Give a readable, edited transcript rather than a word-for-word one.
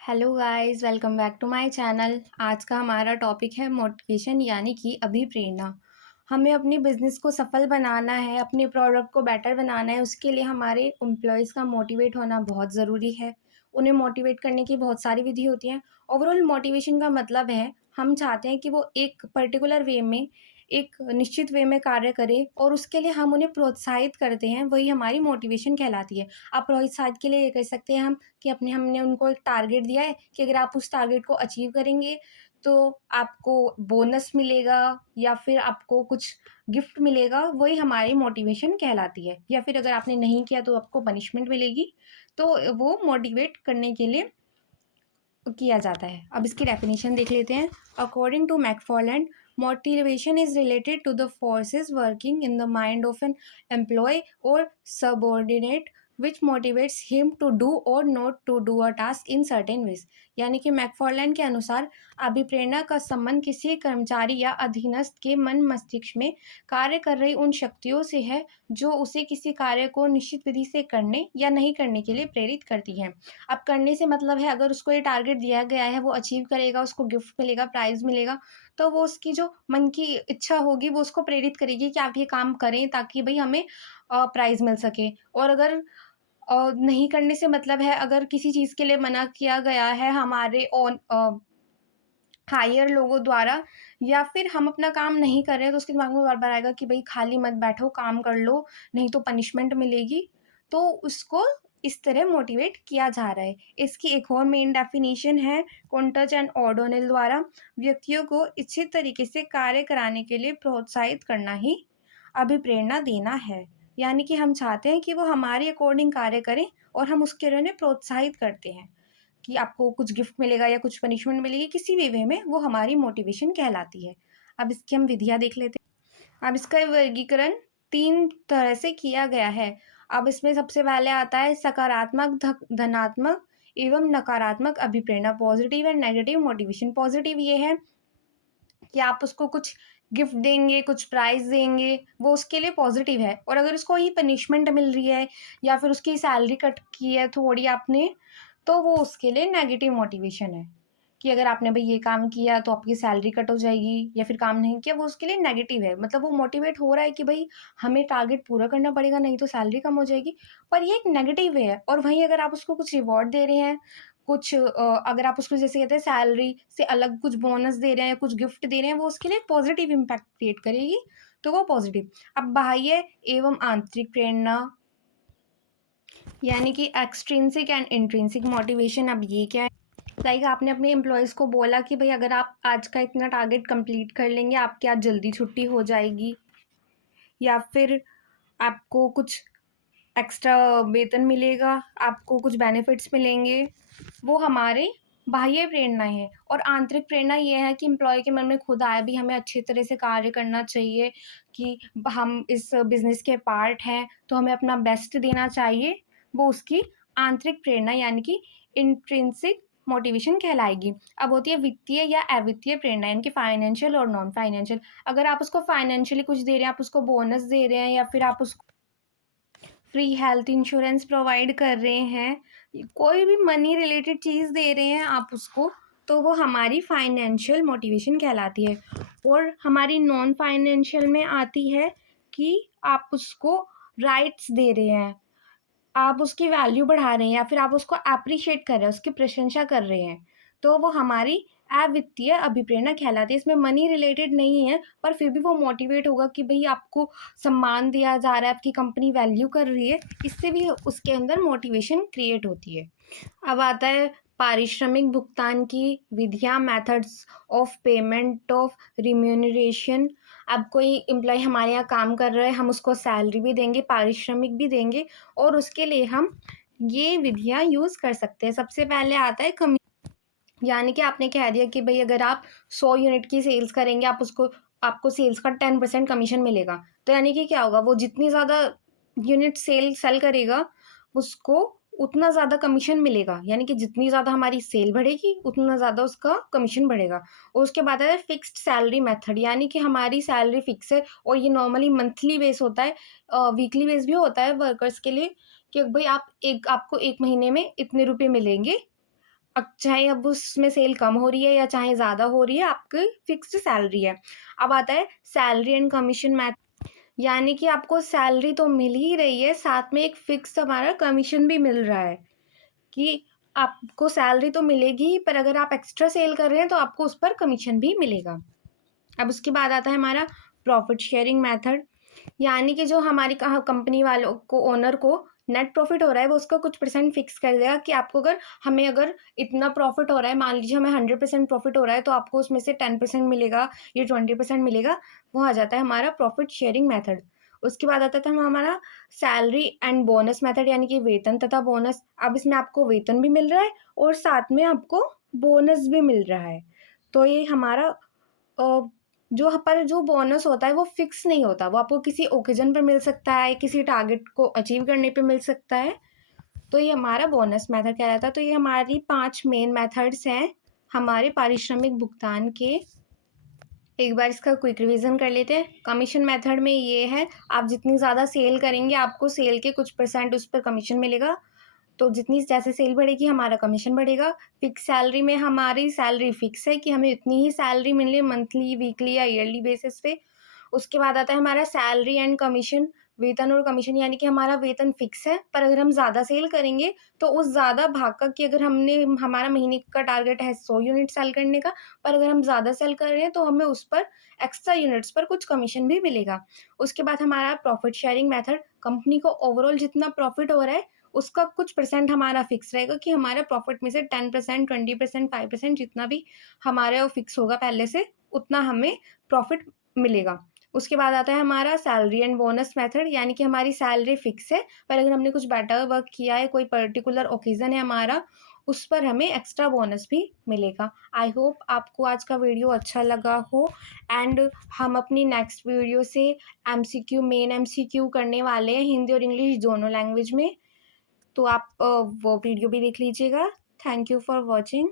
Hello guys, welcome back to my channel. आज का हमारा टॉपिक है मोटिवेशन यानी कि अभिप्रेरणा। हमें अपने बिजनेस को सफल बनाना है, अपने प्रोडक्ट को बेटर बनाना है। उसके लिए हमारे एम्प्लॉयज़ का मोटिवेट होना बहुत ज़रूरी है। उन्हें मोटिवेट करने की बहुत सारी विधि होती हैं। ओवरऑल मोटिवेशन का मतलब है हम चाहते हैं कि वो एक पर्टिकुलर वे में, एक निश्चित वे में कार्य करें और उसके लिए हम उन्हें प्रोत्साहित करते हैं, वही हमारी मोटिवेशन कहलाती है। आप प्रोत्साहित के लिए ये कह सकते हैं हम कि हमने उनको एक टारगेट दिया है कि अगर आप उस टारगेट को अचीव करेंगे तो आपको बोनस मिलेगा या फिर आपको कुछ गिफ्ट मिलेगा, वही हमारी मोटिवेशन कहलाती है। या फिर अगर आपने नहीं किया तो आपको पनिशमेंट मिलेगी। तो वो मोटिवेट करने के लिए किया जाता है। अब इसकी डेफिनेशन देख लेते हैं। According to McFarland, motivation is related to the forces working in the mind of an employee और subordinate which motivates him to do और not to do a task in certain ways. यानी कि मैकफॉर्लैंड के अनुसार अभिप्रेरणा का संबंध किसी कर्मचारी या अधीनस्थ के मन मस्तिष्क में कार्य कर रही उन शक्तियों से है जो उसे किसी कार्य को निश्चित विधि से करने या नहीं करने के लिए प्रेरित करती हैं। अब करने से मतलब है, अगर उसको ये टारगेट दिया गया है, वो अचीव करेगा, उसको गिफ्ट मिलेगा, प्राइज़ मिलेगा, तो वो उसकी जो मन की इच्छा होगी, वो उसको प्रेरित करेगी कि आप ये काम करें ताकि भई हमें प्राइज़ मिल सके। और अगर नहीं करने से मतलब है, अगर किसी चीज़ के लिए मना किया गया है हमारे हायर लोगों द्वारा या फिर हम अपना काम नहीं कर रहे हैं, तो उसके दिमाग में बार-बार आएगा कि भई खाली मत बैठो, काम कर लो, नहीं तो पनिशमेंट मिलेगी। तो उसको इस तरह मोटिवेट किया जा रहा है। इसकी एक और मेन डेफिनिशन है कॉन्टज एंड ओडोनिल द्वारा, व्यक्तियों को इच्छित तरीके से कार्य कराने के लिए प्रोत्साहित करना ही अभिप्रेरणा देना है। यानी कि हम चाहते हैं कि वो हमारे अकॉर्डिंग कार्य करें और हम उसके लिए उन्हें प्रोत्साहित करते हैं। कि आपको कुछ गिफ्ट मिलेगा या कुछ पनिशमेंट मिलेगी, किसी भी वे में वो हमारी मोटिवेशन कहलाती है। अब इसकी हम विधियाँ देख लेते हैं। अब इसका वर्गीकरण 3 तरह से किया गया है। अब इसमें सबसे पहले आता है सकारात्मक, धनात्मक एवं नकारात्मक अभिप्रेरणा, positive and negative motivation. Positive ये है कि आप उसको कुछ गिफ्ट देंगे, कुछ प्राइज़ देंगे, वो उसके लिए पॉज़िटिव है। और अगर उसको ही पनिशमेंट मिल रही है या फिर उसकी सैलरी कट की है थोड़ी आपने, तो वो उसके लिए नेगेटिव मोटिवेशन है कि अगर आपने भई ये काम किया तो आपकी सैलरी कट हो जाएगी, या फिर काम नहीं किया, वो उसके लिए नेगेटिव है। मतलब वो मोटिवेट हो रहा है कि भई हमें टारगेट पूरा करना पड़ेगा, नहीं तो सैलरी कम हो जाएगी, पर ये एक नेगेटिव वे है। और वहीं अगर आप उसको कुछ रिवॉर्ड दे रहे हैं, कुछ अगर आप उसको जैसे कहते हैं सैलरी से अलग कुछ बोनस दे रहे हैं या कुछ गिफ्ट दे रहे हैं, वो उसके लिए पॉज़िटिव इम्पैक्ट क्रिएट करेगी, तो वो पॉज़िटिव। अब बाह्य एवं आंतरिक प्रेरणा यानी कि एक्सट्रिंसिक एंड इंट्रिंसिक मोटिवेशन, अब ये क्या है? लाइक आपने अपने एम्प्लॉयज़ को बोला कि भई अगर आप आज का इतना टारगेट कंप्लीट कर लेंगे, आपकी आज जल्दी छुट्टी हो जाएगी, या फिर आपको कुछ एक्स्ट्रा वेतन मिलेगा, आपको कुछ बेनिफिट्स मिलेंगे। वो हमारे बाह्य प्रेरणा है। और आंतरिक प्रेरणा ये है कि एम्प्लॉयी के मन में खुद आए भी हमें अच्छी तरह से कार्य करना चाहिए, कि हम इस बिज़नेस के पार्ट हैं, तो हमें अपना बेस्ट देना चाहिए। वो उसकी आंतरिक प्रेरणा यानी कि इंट्रिंसिक मोटिवेशन कहलाएगी। अब होती है वित्तीय या अवित्तीय प्रेरणा, यानी कि फाइनेंशियल और नॉन फाइनेंशियल। अगर आप उसको फाइनेंशियली कुछ दे रहे हैं, आप उसको बोनस दे रहे हैं या फिर आप उसको फ्री हेल्थ इंश्योरेंस प्रोवाइड कर रहे हैं, कोई भी मनी रिलेटेड चीज़ दे रहे हैं आप उसको, तो वो हमारी फाइनेंशियल मोटिवेशन कहलाती है। और हमारी नॉन फाइनेंशियल में आती है कि आप उसको राइट्स दे रहे हैं, आप उसकी वैल्यू बढ़ा रहे हैं या फिर आप उसको एप्रिशिएट कर रहे हैं, उसकी प्रशंसा कर रहे हैं, तो वो हमारी अवित्तीय अभिप्रेरणा कहलाती है। इसमें मनी रिलेटेड नहीं है, पर फिर भी वो मोटिवेट होगा कि भई आपको सम्मान दिया जा रहा है, आपकी कंपनी वैल्यू कर रही है, इससे भी उसके अंदर मोटिवेशन क्रिएट होती है। अब आता है पारिश्रमिक भुगतान की विधियाँ, methods of payment of remuneration. अब कोई एम्प्लॉय हमारे यहाँ काम कर रहा है, हम उसको सैलरी भी देंगे, पारिश्रमिक भी देंगे, और उसके लिए हम ये विधियाँ यूज़ कर सकते हैं। सबसे पहले आता है यानी कि आपने कह दिया कि भई अगर आप 100 यूनिट की सेल्स करेंगे, आपको सेल्स का 10% कमीशन मिलेगा। तो यानी कि क्या होगा, वो जितनी ज़्यादा यूनिट सेल करेगा, उसको उतना ज़्यादा कमीशन मिलेगा। यानी कि जितनी ज़्यादा हमारी सेल बढ़ेगी, उतना ज़्यादा उसका कमीशन बढ़ेगा। और उसके बाद आता है फिक्स्ड सैलरी मेथड, यानी कि हमारी सैलरी फिक्स है और ये नॉर्मली मंथली बेस होता है, वीकली बेस भी होता है वर्कर्स के लिए, कि भई आपको 1 महीने में इतने रुपए मिलेंगे अब चाहे अब उसमें सेल कम हो रही है या चाहे ज़्यादा हो रही है, आपकी फिक्स्ड सैलरी है। अब आता है सैलरी एंड कमीशन मैथ, यानी कि आपको सैलरी तो मिल ही रही है, साथ में एक फिक्स हमारा कमीशन भी मिल रहा है कि आपको सैलरी तो मिलेगी ही, पर अगर आप एक्स्ट्रा सेल कर रहे हैं तो आपको उस पर कमीशन भी मिलेगा। अब उसके बाद आता है हमारा प्रॉफिट शेयरिंग मेथड, यानी कि जो हमारी कंपनी वालों को, ओनर को नेट प्रॉफिट हो रहा है, वो उसका कुछ परसेंट फिक्स कर देगा कि आपको अगर इतना प्रॉफिट हो रहा है, मान लीजिए हमें 100% प्रॉफिट हो रहा है, तो आपको उसमें से 10% मिलेगा या 20% मिलेगा। वो आ जाता है हमारा प्रॉफिट शेयरिंग मेथड। उसके बाद आता था हमारा सैलरी एंड बोनस मेथड, यानी कि वेतन तथा बोनस। अब इसमें आपको वेतन भी मिल रहा है और साथ में आपको बोनस भी मिल रहा है। तो ये हमारा जो बोनस होता है वो फिक्स नहीं होता, वो आपको किसी ओकेजन पर मिल सकता है, किसी टारगेट को अचीव करने पे मिल सकता है। तो ये हमारा बोनस मेथड कहलाता है। तो ये हमारी 5 मेन मेथड्स हैं हमारे पारिश्रमिक भुगतान के। एक बार इसका क्विक रिवीजन कर लेते हैं। कमीशन मेथड में ये है, आप जितनी ज़्यादा सेल करेंगे आपको सेल के कुछ परसेंट उस पर कमीशन मिलेगा। तो जितनी जैसे सेल बढ़ेगी हमारा कमीशन बढ़ेगा। फिक्स सैलरी में हमारी सैलरी फिक्स है कि हमें उतनी ही सैलरी मिले मंथली, वीकली या ईयरली बेसिस पे। उसके बाद आता है हमारा सैलरी एंड कमीशन, वेतन और कमीशन, यानी कि हमारा वेतन फिक्स है, पर अगर हम ज़्यादा सेल करेंगे तो उस ज़्यादा भाग का, कि अगर हमारा महीने का टारगेट है 100 यूनिट सेल करने का, पर अगर हम ज़्यादा सेल कर रहे हैं तो हमें उस पर एक्स्ट्रा यूनिट्स पर कुछ कमीशन भी मिलेगा। उसके बाद हमारा प्रॉफिट शेयरिंग मेथड, कंपनी को ओवरऑल जितना प्रॉफिट हो रहा है उसका कुछ परसेंट हमारा फिक्स रहेगा कि हमारे प्रॉफिट में से 10%, 20%, 5% जितना भी हमारे वो फिक्स होगा पहले से, उतना हमें प्रॉफिट मिलेगा। उसके बाद आता है हमारा सैलरी एंड बोनस मेथड, यानी कि हमारी सैलरी फिक्स है, पर अगर हमने कुछ बेटर वर्क किया है, कोई पर्टिकुलर ओकेजन है हमारा, उस पर हमें एक्स्ट्रा बोनस भी मिलेगा। आई होप आपको आज का वीडियो अच्छा लगा हो, एंड हम अपनी नेक्स्ट वीडियो से मेन एमसीक्यू करने वाले हैं, हिंदी और इंग्लिश दोनों लैंग्वेज में। तो आप वो वीडियो भी देख लीजिएगा। Thank you for watching.